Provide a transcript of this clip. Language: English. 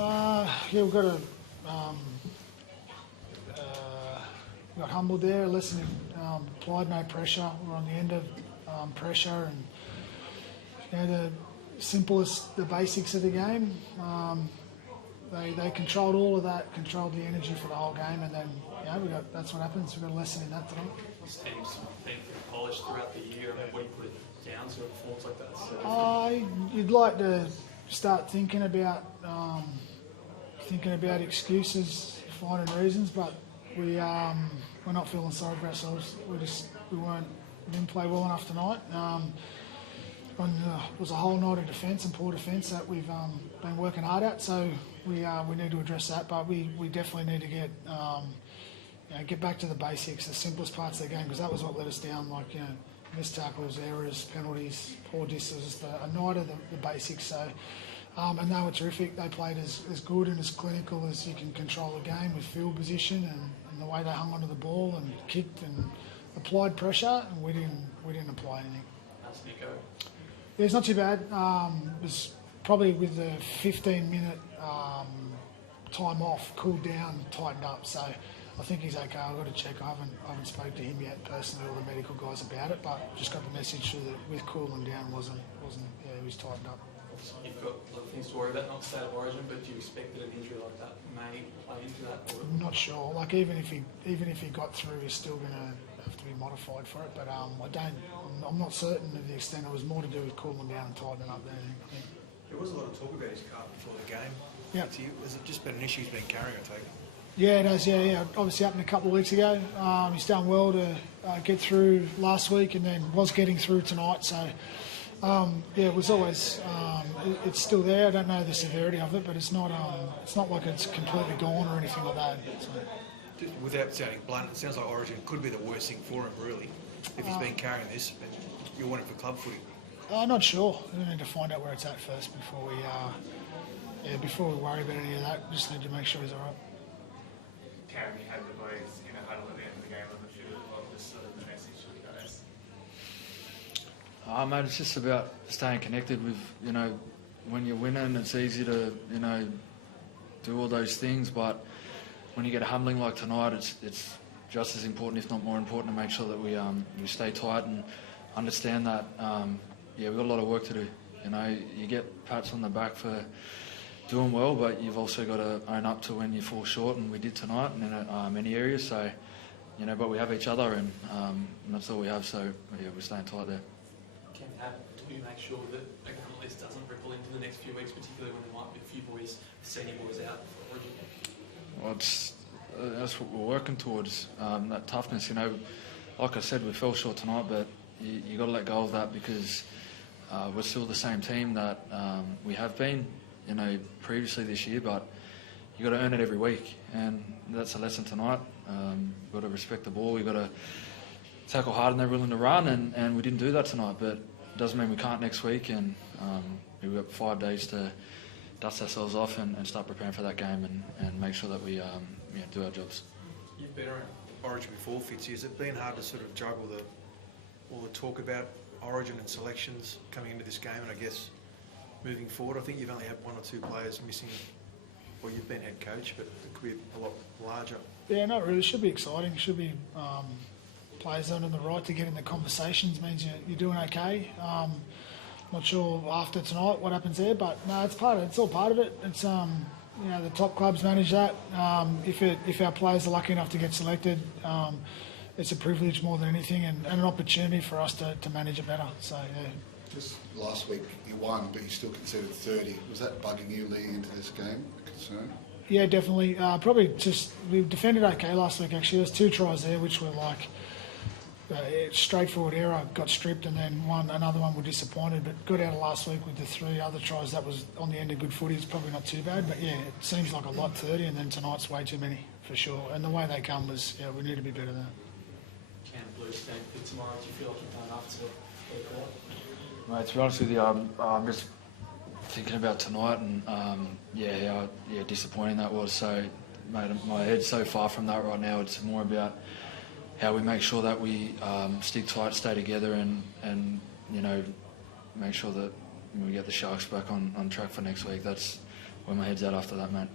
Yeah, we've got a we got humbled there. Lesson applied no pressure. We're on the end of pressure, and the simplest, the basics of the game. They controlled all of that, controlled the energy for the whole game, and then that's what happens. We've got a lesson in that today. This team's been polished throughout the year. I mean, what do you put it down to? Performance like that. You'd like to start thinking about excuses, finding reasons, but we're not feeling sorry for ourselves. We didn't play well enough tonight. It was a whole night of defence and poor defence that we've been working hard at. So we need to address that, but we definitely need to get back to the basics, the simplest parts of the game, because that was what let us down. Missed tackles, errors, penalties, poor disses, a night of the basics. So. And they were terrific. They played as good and as clinical as you can control a game with field position and the way they hung onto the ball and kicked and applied pressure. And we didn't apply anything. How's Nico? Yeah, it's not too bad. It was probably with the 15-minute time off, cooled down, tightened up. So I think he's okay. I've got to check. I haven't spoken to him yet personally or the medical guys about it, but just got the message through that with cooling down he was tightened up. You've got a lot of things to worry about, not state of origin, but do you expect that an injury like that may play into that? Or? I'm not sure. Even if he got through, he's still going to have to be modified for it. But I'm not certain of the extent. It was more to do with cooling down and tightening up there. I think. There was a lot of talk about his calf before the game. Yeah. Has it just been an issue he's been carrying, I take it? Yeah, it has. Yeah. Obviously happened a couple of weeks ago. He's done well to get through last week, and then was getting through tonight. So. It was always. It's still there. I don't know the severity of it, but it's not. It's not like it's completely gone or anything like that. So. Just without sounding blunt, it sounds like Origin could be the worst thing for him, really. If he's been carrying this, but you want it for club footy. I'm not sure. We need to find out where it's at first before we worry about any of that. Just need to make sure he's all right. Cam, you had the boys in a huddle at the end of the game on the field. What was sort of the message for you guys? Mate, it's just about staying connected with, when you're winning, it's easy to, do all those things, but when you get a humbling like tonight, it's just as important, if not more important, to make sure that we stay tight and understand that, we've got a lot of work to do. You get pats on the back for doing well, but you've also got to own up to when you fall short, and we did tonight in many areas, so, but we have each other, and that's all we have, so, we're staying tight there. How do you make sure that a game like this doesn't ripple into the next few weeks, particularly when there might be a few senior boys out for Origin? Well, that's what we're working towards, that toughness. Like I said, we fell short tonight, but you got to let go of that, because we're still the same team that we have been, previously this year, but you got to earn it every week, and that's a lesson tonight. We've got to respect the ball, we've got to tackle hard, and they're willing to run, and we didn't do that tonight, but it doesn't mean we can't next week, and we've got 5 days to dust ourselves off and start preparing for that game and make sure that we do our jobs. You've been around Origin before, Fitzy. Has it been hard to sort of juggle all the talk about Origin and selections coming into this game, and I guess moving forward? I think you've only had 1 or 2 players missing. Well, you've been head coach, but it could be a lot larger. Yeah, not really. It should be exciting. It should be players earning the right to get in the conversations. Means you're doing okay. Not sure after tonight what happens there, but no, it's all part of it. It's the top clubs manage that. If our players are lucky enough to get selected, it's a privilege more than anything, and an opportunity for us to manage it better. So yeah. Just last week you won, but you still conceded 30. Was that bugging you leading into this game? A concern? Yeah, definitely. Probably just we defended okay last week. Actually, there's 2 tries there which were like straightforward error, got stripped, and then another one were disappointed. But got out of last week with the 3 other tries. That was on the end of good footy. It's probably not too bad, but yeah, it seems like a lot 30, and then tonight's way too many for sure. And the way they come was we need to be better than that. Can Blues stay fit tomorrow? Do you feel like you've done enough to work out? Mate, to be honest with you, I'm just thinking about tonight, and disappointing that was. So, mate, my head's so far from that right now. It's more about how we make sure that we stick tight, stay together, and make sure that we get the Sharks back on track for next week. That's where my head's at after that, mate.